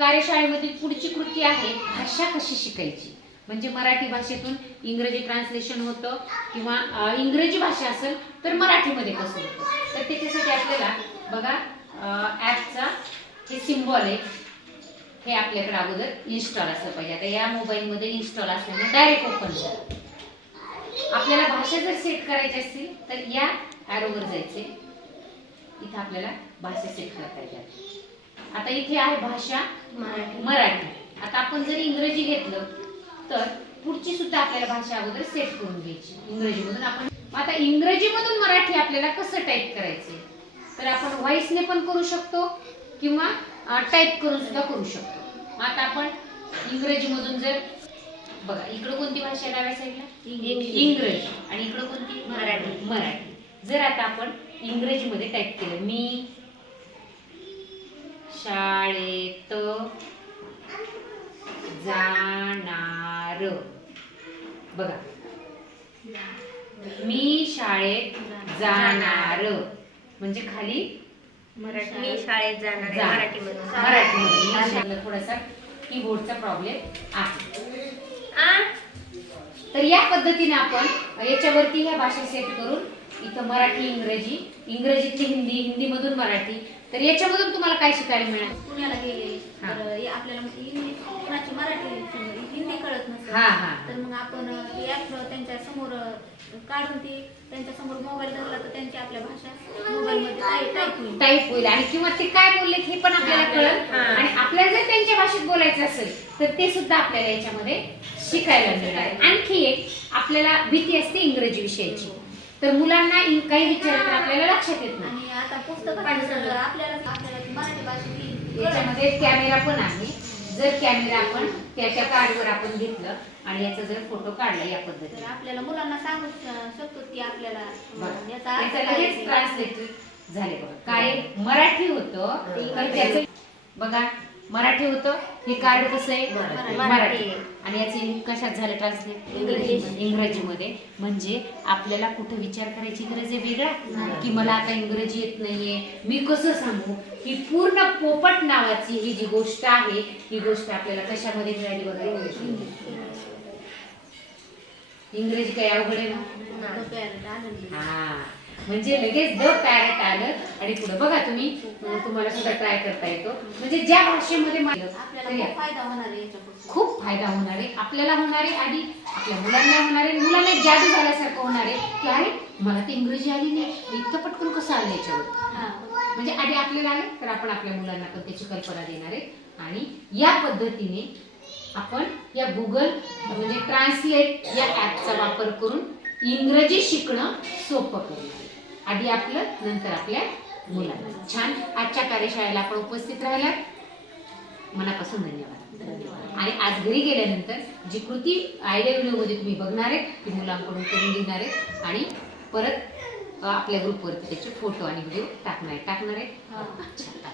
कार्यशाळेमधील पुढची कृती आहे भाषा कशी शिकायची? म्हणजे मराठी भाषेतून इंग्रजी ट्रान्सलेशन होतं किंवा इंग्रजी भाषा असेल तर मराठीमध्ये कसं होतं? तर त्याच्यासाठी आपल्याला बघा ॲपचा हे सिम्बॉल आहे. हे आपल्याकडे अगोदर इन्स्टॉल असलं पाहिजे. आता या मोबाईलमध्ये इन्स्टॉल असल्यामुळे डायरेक्ट ओपन करा आपल्याला भाषा जर सेट करायची असतील तर या ॲरोवर जायचे इथं आपल्याला भाषा सेट करता येतात आता इथे आहे भाषा मराठी. मराठी. आता आपण जर इंग्रजी घेतलं तर पुढची सुद्धा आपल्याला भाषा अगोदर सेट करून घ्यायची. इंग्रजीमधून आपण आता इंग्रजीमधून मराठी आपल्याला कसं टाईप करायचे तर आपण व्हॉइसने पण करू शकतो किंवा टाईप करून सुद्धा करू शकतो. आता आपण इंग्रजीमधून जर बघा इकडं कोणती भाषा डाव्या साईडला इंग्रजी. इंग्रजी. आणि इकडं कोणती? मराठी. मराठी. जर आता आपण इंग्रजीमध्ये टाईप केलं मी शाळेत जाणार. बघा. मी शाळेत जाणार. म्हणजे खाली मराठी. मी शाळेत जाणार जा. मराठीमध्ये. थोडासा कीबोर्डचा प्रॉब्लेम आहे? तर या पद्धतीने आपण याच्यावरती ह्या भाषा सेट करून इथं मराठी इंग्रजी इंग्रजीतली हिंदी हिंदीमधून मराठी तर याच्यामधून तुम्हाला काय शिकायला मिळणार पुण्याला गेले. हा. तर हे आपल्याला मग इंग्लिश कोणाची मराठी हिंदी कळत हा, हा. तर मग आपण ऍप त्यांच्यासमोर काढून ती त्यांच्यासमोर मोबाईल धरला तर त्यांची आपल्या भाषा मोबाईल मध्ये टाईप होईल. टाईप होईल. आणि किंवा ते काय बोलले हे पण आपल्याला कळेल. हा. आणि आपल्याला जर त्यांच्या भाषेत बोलायचं असेल तर ते सुद्धा आपल्याला याच्यामध्ये शिकायला मिळणार आणखी एक आपल्याला भीती असते इंग्रजी विषयाची. तर मुलांना इन- काही विचारलं तर आपल्याला लक्षात येत नाही. आणि आता पुस्तक आपल्याला आपल्याला मराठी भाषेतली याच्यामध्ये कॅमेरा पण आहे. जर कॅमेरा आपण त्याच्या कार्डवर आपण घेतलं आणि याचा जर फोटो काढला या तर पद्धतीने आपल्याला मुलांना सांगू श- शकतो की आपल्याला बरं. याचा अर्थ त्याचं काय लगेच आहे. ट्रान्सलेट झाले बघा. काय? मराठी होतं. त्याचं बघा मराठी होतं. हे कार्ड कसं आहे? मराठी. आणि याचे कशात झालं ट्रान्सलेट इंग्रजी. इंग्रजीमध्ये. म्हणजे आपल्याला कुठे विचार करायची गरज आहे वेगळा? की मला आता इंग्रजी येत नाहीये. मी कसं सांगू? ही पूर्ण पोपट नावाची ही जी गोष्ट आहे ही गोष्ट आपल्याला कशामध्ये मिळाली बघा? इंग्रजी. काही अवघड आहे ना. हा. म्हणजे लगेच द पॅरेट आलं. आणि पुढे बघा तुम्ही तुम्हाला सुद्धा ट्राय करता येतो. म्हणजे ज्या भाषेमध्ये खूप फायदा होणार आहे आपल्याला होणार आहे आणि आपल्या मुलांना होणार आहे. मुलांना जादू झाल्यासारखं होणार आहे. की अरे मला ते इंग्रजी आली नाही. इतकं पटकन कसं आलं याच्यावर. म्हणजे आधी आपल्याला आलं तर आपण आपल्या मुलांना पण त्याची कल्पना देणार आहे. आणि या पद्धतीने आपण या गुगल म्हणजे ट्रान्सलेट या ॲपचा वापर करून इंग्रजी शिकणं सोपं करणार आहे. आधी आपलं नंतर आपल्या मुलांना छान. आजच्या कार्यशाळेला आपण उपस्थित राहिलात. मनापासून धन्यवाद. आणि आज घरी गेल्यानंतर जी कृती आयडिया व्हिडिओमध्ये तुम्ही बघणार आहे ती मुलांकडून करून घेणार आहे आणि परत आपल्या ग्रुपवरती त्याचे फोटो आणि व्हिडिओ टाकणार आहे टाकणार आहे. अच्छा.